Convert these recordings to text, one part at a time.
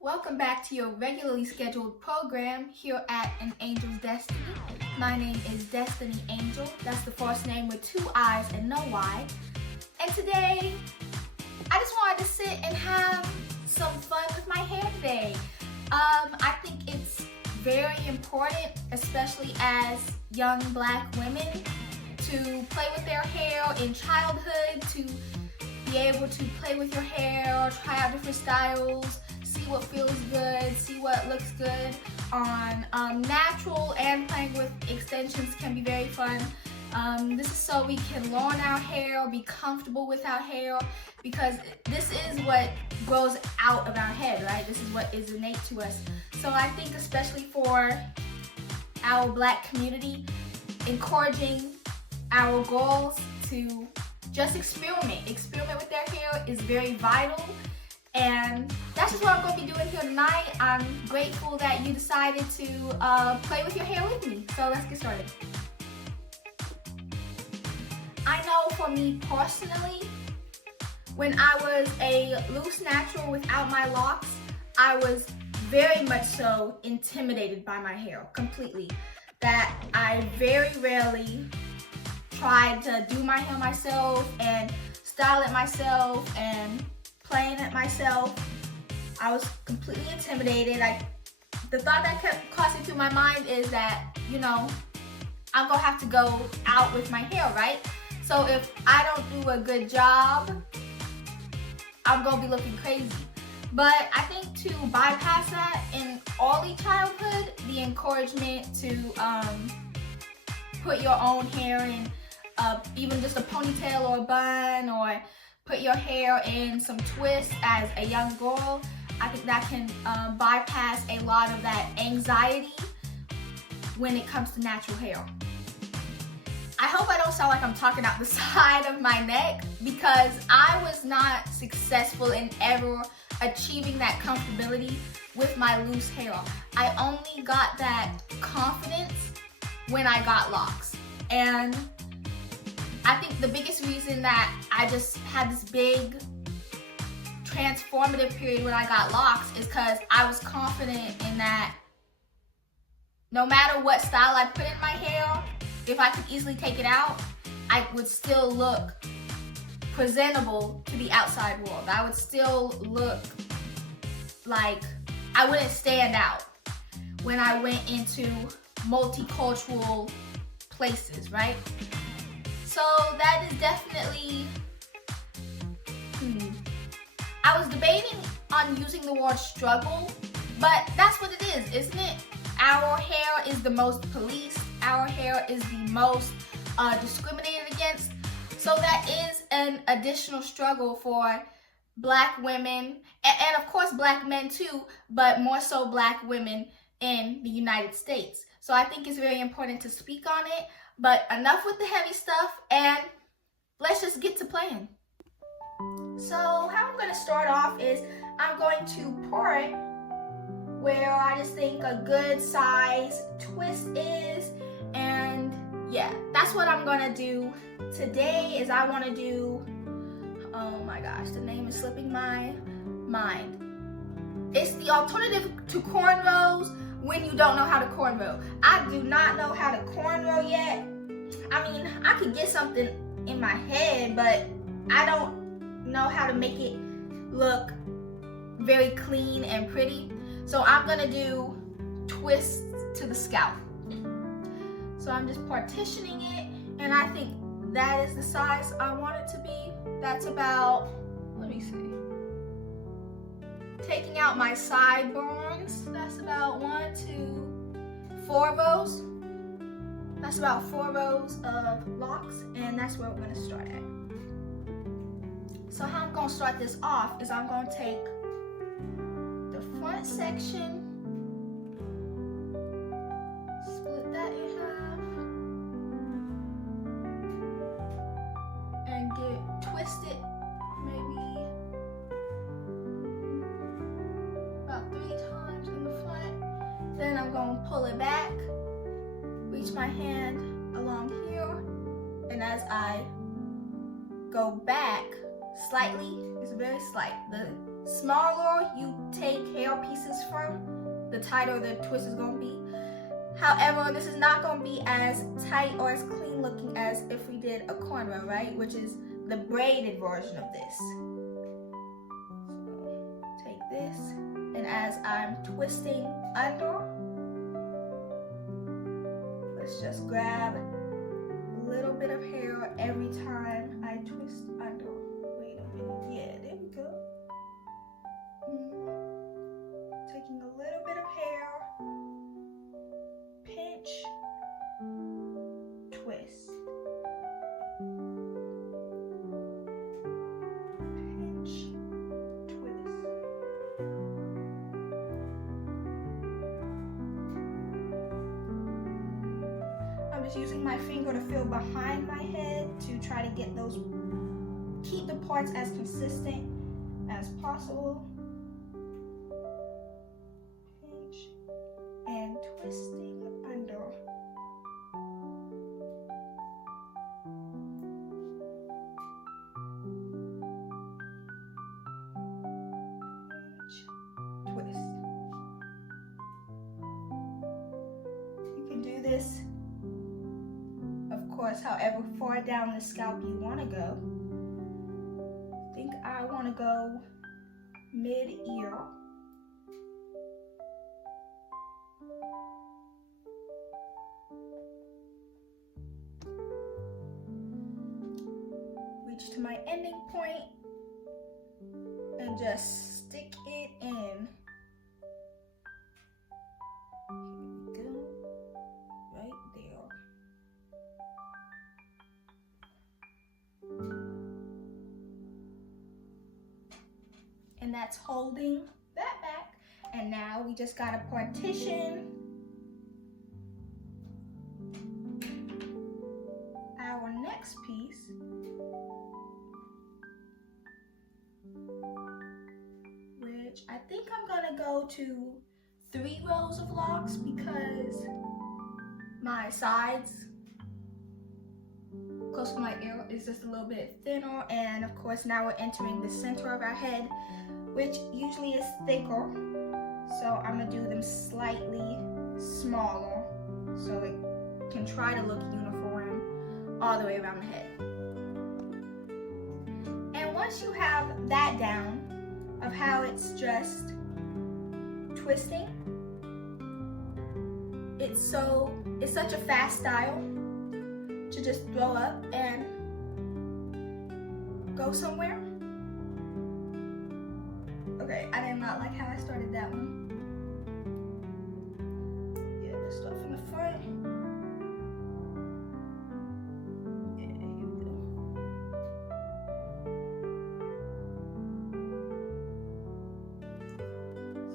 Welcome back to your regularly scheduled program here at An Angel's Destiny. My name is Destiny Angel. That's the first name with 2 I's and no Y. And today, I just wanted to sit and have some fun with my hair today. I think it's very important, especially as young Black women, to play with their hair in childhood, to be able to play with your hair, try out different styles, see what feels good, see what looks good on natural, and playing with extensions can be very fun. This is so we can learn our hair, be comfortable with our hair, because this is what grows out of our head, right? This is what is innate to us. So I think especially for our Black community, encouraging our girls to just experiment with their hair is very vital. And that's just what I'm going to be doing here tonight. I'm grateful that you decided to play with your hair with me. So let's get started. I know for me personally, when I was a loose natural without my locks, I was very much so intimidated by my hair completely. That I very rarely tried to do my hair myself and style it myself and playing it myself. I was completely intimidated. The thought that kept crossing through my mind is that, I'm gonna have to go out with my hair, right? So if I don't do a good job, I'm gonna be looking crazy. But I think to bypass that in early childhood, the encouragement to put your own hair in even just a ponytail or a bun, or put your hair in some twists as a young girl, I think that can bypass a lot of that anxiety when it comes to natural hair. I hope I don't sound like I'm talking out the side of my neck, because I was not successful in ever achieving that comfortability with my loose hair. I only got that confidence when I got locks. And I think the biggest reason that I just had this big transformative period when I got locks is because I was confident in that no matter what style I put in my hair, if I could easily take it out, I would still look presentable to the outside world. I would still look like I wouldn't stand out when I went into multicultural places, right? So that is definitely, I was debating on using the word struggle, but that's what it is, isn't it? Our hair is the most policed, our hair is the most discriminated against. So that is an additional struggle for Black women, and of course Black men too, but more so Black women in the United States. So I think it's very important to speak on it. But enough with the heavy stuff, and let's just get to playing. So how I'm going to start off is I'm going to part where I just think a good size twist is, and yeah, that's what I'm going to do today. Is I want to do, oh my gosh, the name is slipping my mind. It's the alternative to cornrows when you don't know how to cornrow. I do not know how to cornrow yet. I mean, I could get something in my head, but I don't know how to make it look very clean and pretty. So I'm gonna do twists to the scalp. So I'm just partitioning it, and I think that is the size I want it to be. That's about, let me see. Taking out my sideburns, that's about 1, 2, 4 rows. That's about 4 rows of locks, and that's where we're going to start at. So how I'm going to start this off is I'm going to take the front section, split that in half, and get twisted maybe about 3 times in the front. Then I'm going to pull it back, reach my hand along here, and as I go back slightly, it's very slight. The smaller you take hair pieces the tighter the twist is gonna be. However, this is not gonna be as tight or as clean looking as if we did a cornrow, right? Which is the braided version of this. So take this, and as I'm twisting under, let's just grab a little bit of hair every time I twist under. Wait a minute, yeah, there we go. Taking a little bit of hair, pinch, twist. Pinch, twist. I'm just using my finger to feel behind my head to try to get those, keep the parts as consistent as possible. Pinch and twisting under. Pinch, twist. You can do this, of course, however far down the scalp you want to go. I think I want to go mid-ear. Reach to my ending point and just stick it in. Here we go, right there. And that's holding that back. And now we just gotta partition our next piece. Which I think I'm gonna go to 3 rows of locks because my sides close to my ear is just a little bit thinner, and of course now we're entering the center of our head, which usually is thicker. So I'm gonna do them slightly smaller so it can try to look uniform all the way around the head. And once you have that down of how it's just twisting, it's such a fast style to just throw up and go somewhere. Okay, I did not like how I started that one. Yeah, let's start from the front. Yeah, here we go.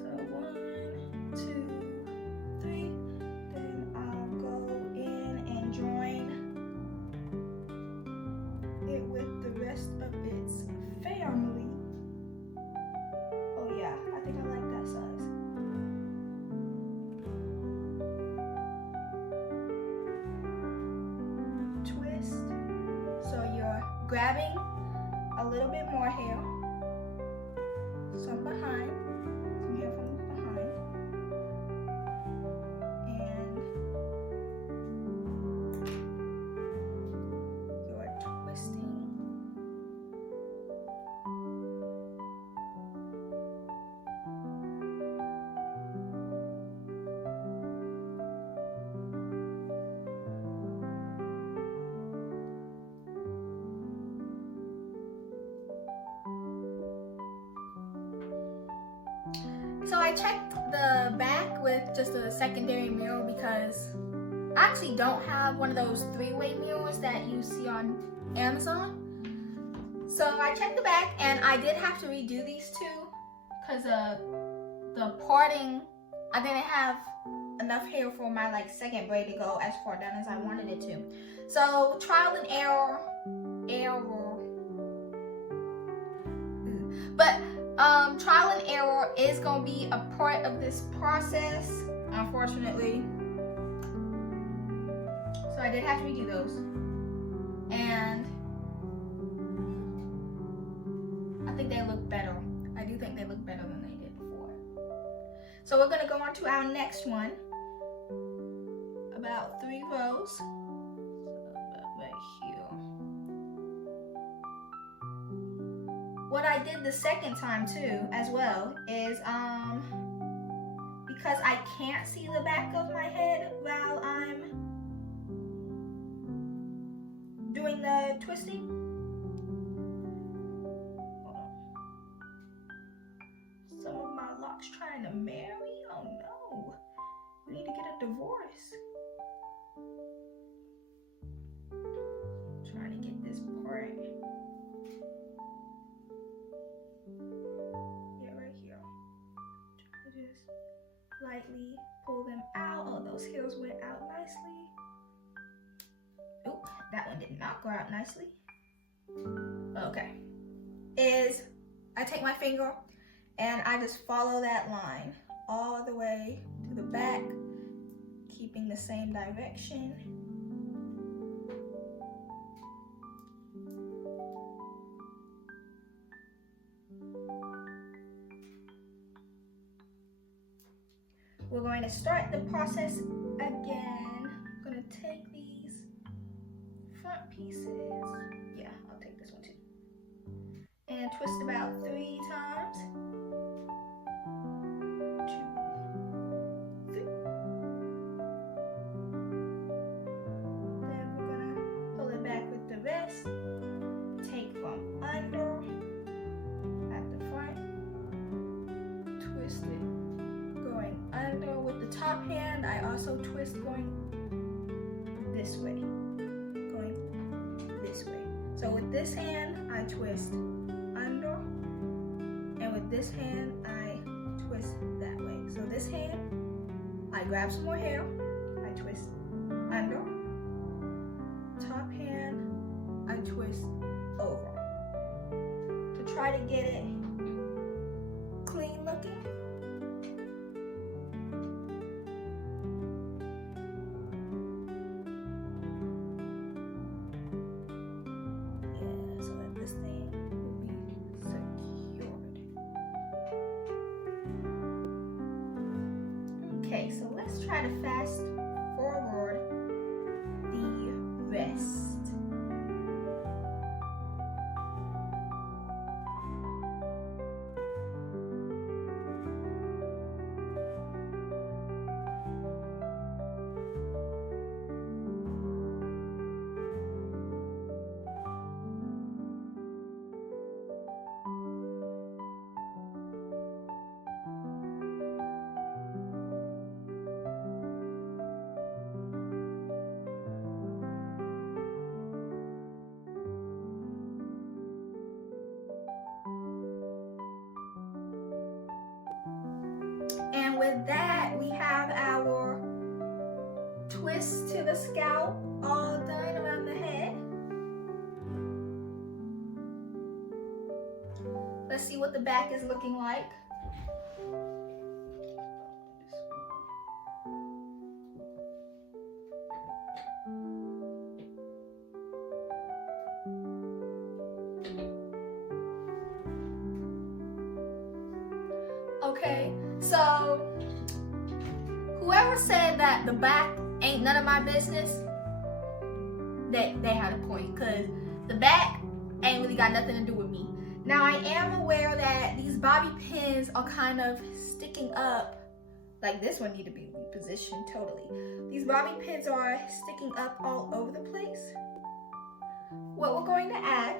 So 1, 2, 3. Then I'll go in and join it with the rest of its family. Oh yeah, I think I like that size. Twist. So you're grabbing a little bit more hair, some behind, some hair from behind, and you're twisting. So I checked the back with just a secondary mirror because I actually don't have one of those 3-way mirrors that you see on Amazon. So I checked the back and I did have to redo these two because the parting, I didn't have enough hair for my second braid to go as far down as I wanted it to. So trial and error. But trial and error is going to be a part of this process, unfortunately. So I did have to redo those. And I think they look better. I do think they look better than they did before. So we're gonna go on to our next one. About 3 rows. Right here. What I did the second time too, as well, is because I can't see the back of my head while I'm doing the twisting. Hold on. Some of my locks trying to marry? Oh no. We need to get a divorce. Trying to get this part. Yeah, right here. Try to just lightly pull them out. Oh, those heels went out nicely. Oh, that one did not go out nicely. Okay. I take my finger and I just follow that line all the way to the back, keeping the same direction. We're going to start the process again. I'm going to take these front pieces. Yeah, I'll take this one too. And twist about 3 times. 2, 3. Then we're going to pull it back with the rest. Take from under at the front. Twist it going under with the top hand. I also twist going this way. Going this way. So with this hand, I twist under, and with this hand, I twist that way. So this hand, I grab some more hair, I twist under, top hand, I twist over. To try to get it clean looking. Okay, so let's try to fast forward the rest. And with that, we have our twist to the scalp all done around the head. Let's see what the back is looking like. Okay, so whoever said that the back ain't none of my business, they had a point, because the back ain't really got nothing to do with me. Now I am aware that these bobby pins are kind of sticking up, like this one need to be repositioned totally. These bobby pins are sticking up all over the place. What we're going to add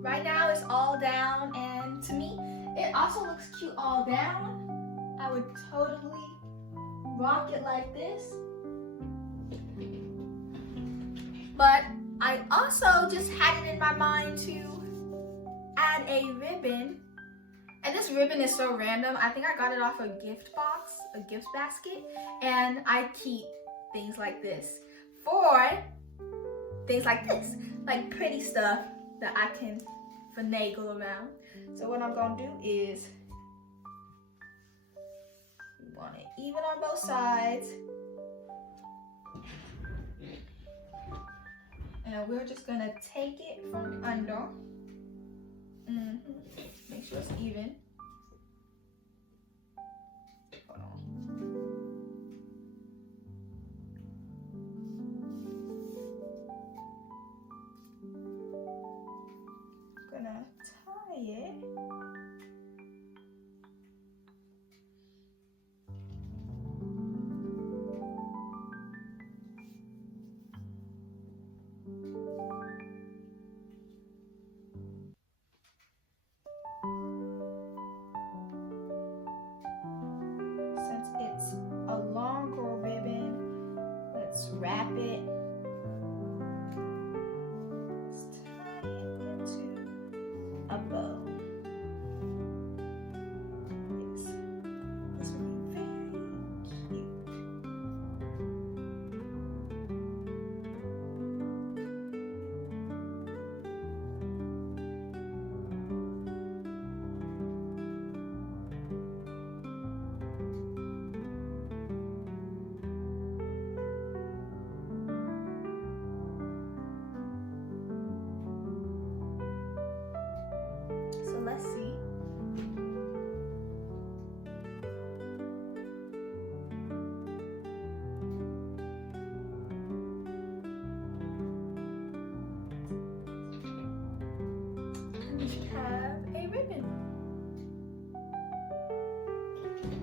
right now is all down, and to me, it also looks cute all down. I would totally rock it like this. But I also just had it in my mind to add a ribbon. And this ribbon is so random. I think I got it off a gift box, a gift basket. And I keep things like this for things like this, like pretty stuff that I can finagle around. So what I'm gonna do is, we want it even on both sides. And we're just gonna take it from under. Make sure it's even.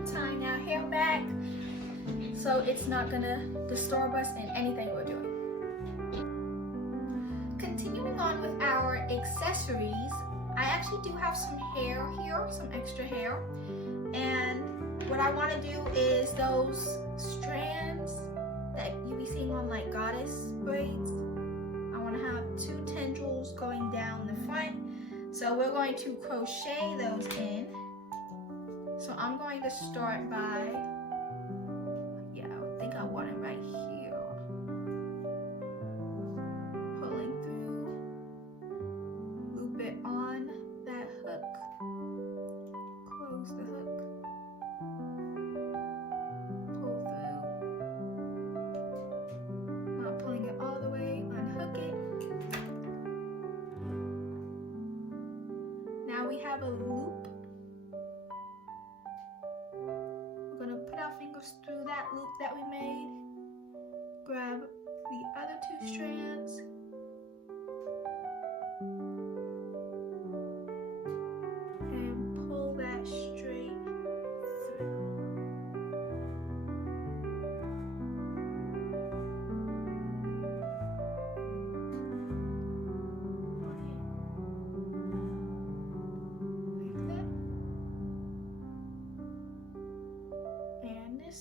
tying our hair back so it's not gonna disturb us in anything we're doing. Continuing on with our accessories, I actually do have some hair here, some extra hair, and what I want to do is those strands that you be seeing on like goddess braids. I want to have 2 tendrils going down the front, so we're going to crochet those in. So I'm going to start by, I think I want it right here. Pulling through, loop it on that hook, close the hook, pull through, not pulling it all the way, unhook it. Now we have a loop. Fingers through that loop that we made, grab the other 2 strands, and pull that straight through.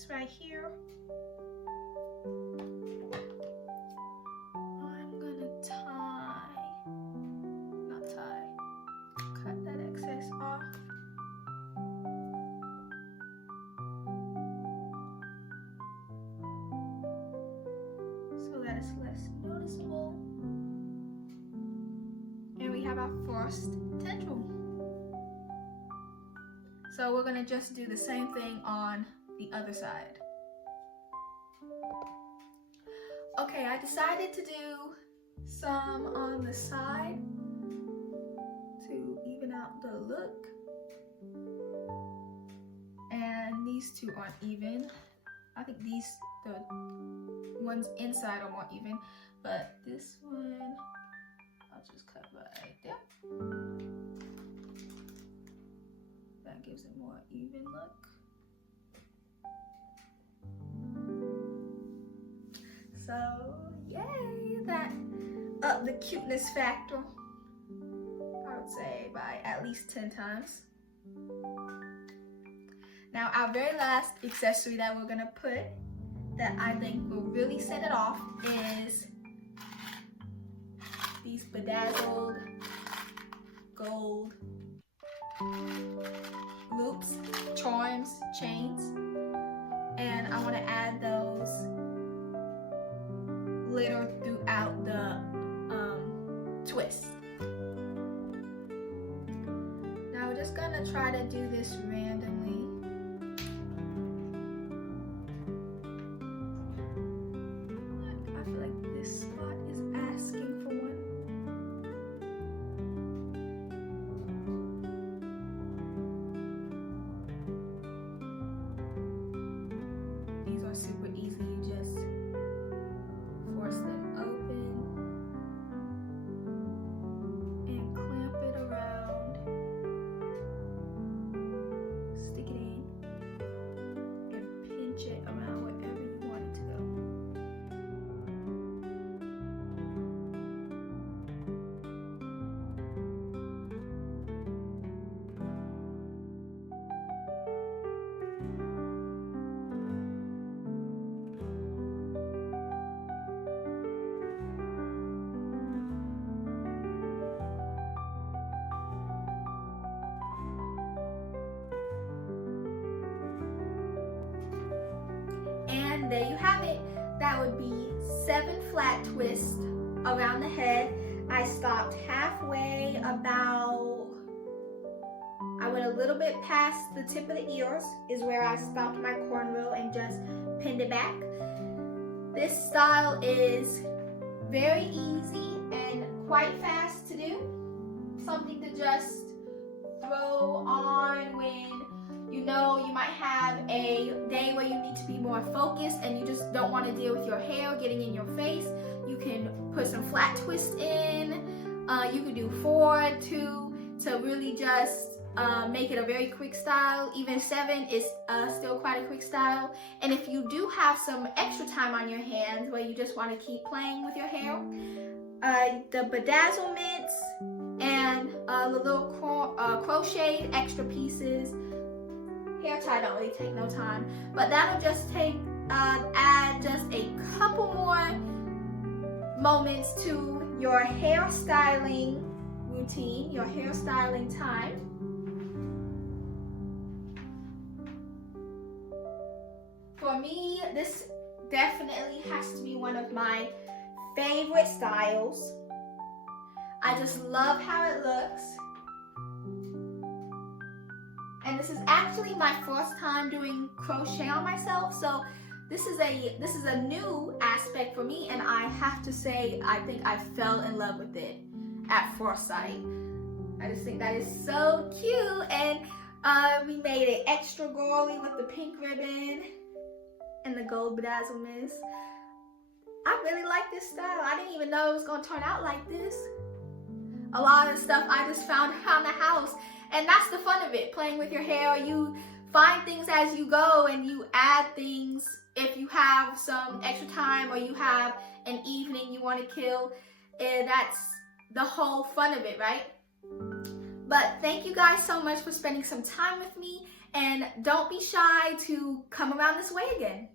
Right here, I'm gonna cut that excess off. So that it's less noticeable. And we have our first tendril. So we're gonna just do the same thing on the other side. Okay, I decided to do some on the side to even out the look. And these 2 aren't even. I think the ones inside are more even, but this one, I'll just cut right there. That gives it more even look. So, yay, that upped the cuteness factor, I would say, by at least 10 times. Now, our very last accessory that we're gonna put that I think will really set it off is these bedazzled gold loops, charms, chains, and I wanna add those glitter throughout the twist. Now we're just gonna try to do this randomly. I feel like this spot is asking for one. These are super easy. You just force them open and clamp it around, stick it in, and pinch it around wherever you want it to go. And there you have it. That would be 7 flat twists around the head. I stopped halfway about, I went a little bit past the tip of the ears is where I stopped my cornrow and just pinned it back. This style is very easy and quite fast to do. Something to just throw on when you know you might have a day where you need to be more focused and you just don't want to deal with your hair getting in your face. You can put some flat twists in. You can do 4, 2 to really just make it a very quick style. Even 7 is still quite a quick style. And if you do have some extra time on your hands where you just want to keep playing with your hair, the bedazzlements and the little crocheted extra pieces, hair tie don't really take no time, but that'll just take add just a couple more moments to your hairstyling routine, your hairstyling time. For me, this definitely has to be one of my favorite styles. I just love how it looks. And this is actually my first time doing crochet on myself, so this is a new aspect for me, and I have to say I think I fell in love with it at first sight. I just think that is so cute, and we made it extra girly with the pink ribbon and the gold bedazzlements. I really like this style. I didn't even know it was going to turn out like this. A lot of stuff I just found around the house, and that's the fun of it, playing with your hair. You find things as you go, and you add things if you have some extra time or you have an evening you want to kill, and that's the whole fun of it, right? But thank you guys so much for spending some time with me, and don't be shy to come around this way again.